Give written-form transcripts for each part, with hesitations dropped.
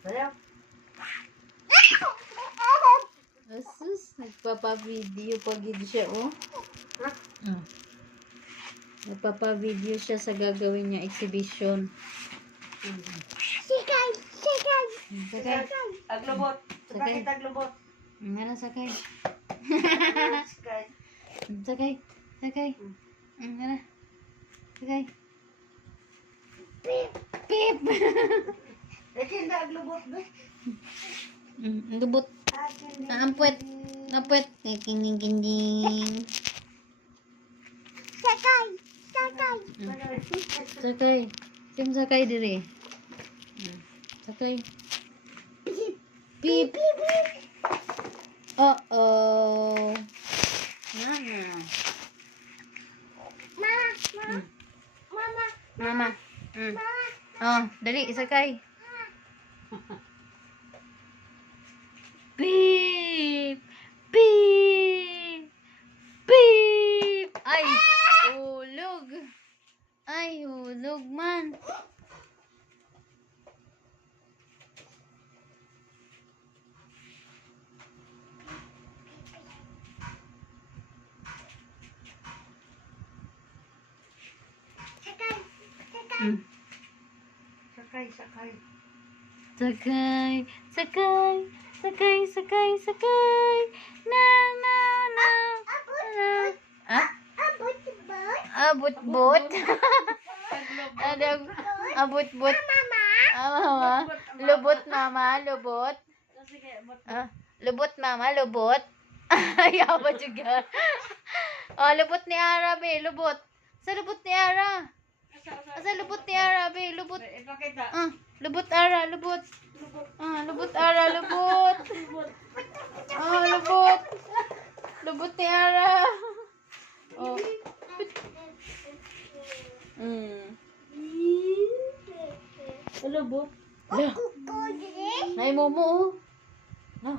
Sayaw. Asus, nagpapa-video pagid siya, oh. Nagpapa-video siya sa gagawin niya exhibition. Sakay. Sakay. Taglubot. Sakay. Sakay taglubot. Ngana sakay. Sakay. Sakay. Sakay. Ngana. Sakay. Pip. Pip. Akin taglubot ba? Lubot. Naampuet. Napuet. Kikinding. Sakay. Sakay. Sim sakay diri. Sakay. Pip. Uh-oh. Mama. Oh, dali, isakay. Beep! Beep! Beep! Ay, hulog. Ay, hulog man. Sakay. Sakay. Na. Ah? Abot-bot. Abot-bot. Mama. Lubot, mama. Lubot. Lubot, mama. Lubot. Ayaw ba juga? Oh, lubot ni Ara, be. Lubot. Sa lubot ni Ara. Sa lubot ni Ara, be. Lubot. Lubot, Ara. Lubot. Lubot, Ara. Lubot. Lubot. Lubot ni Ara. Oh. Lubot. Lah. Nay momo. No.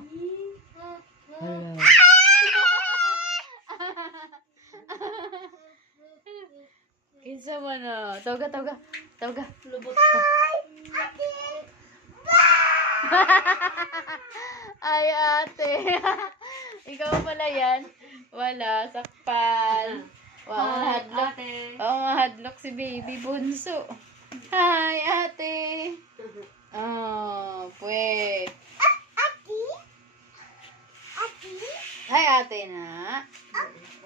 Hello. Kinsa man na. Tawga. Lubot ka. Ay, ate. Ikaw pala yan. Wala, sakpan. Mahadlok. Mahadlok si baby bunso. Hi, ate. Oh, pwe. Hi, ate na.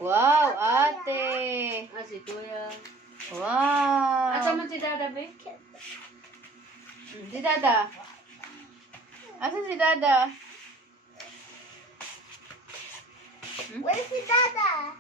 Wow, ate. Si Kuya. Wow. Asa man si Dada, be? Si Dada. Asa si Dada? Where's si Dada?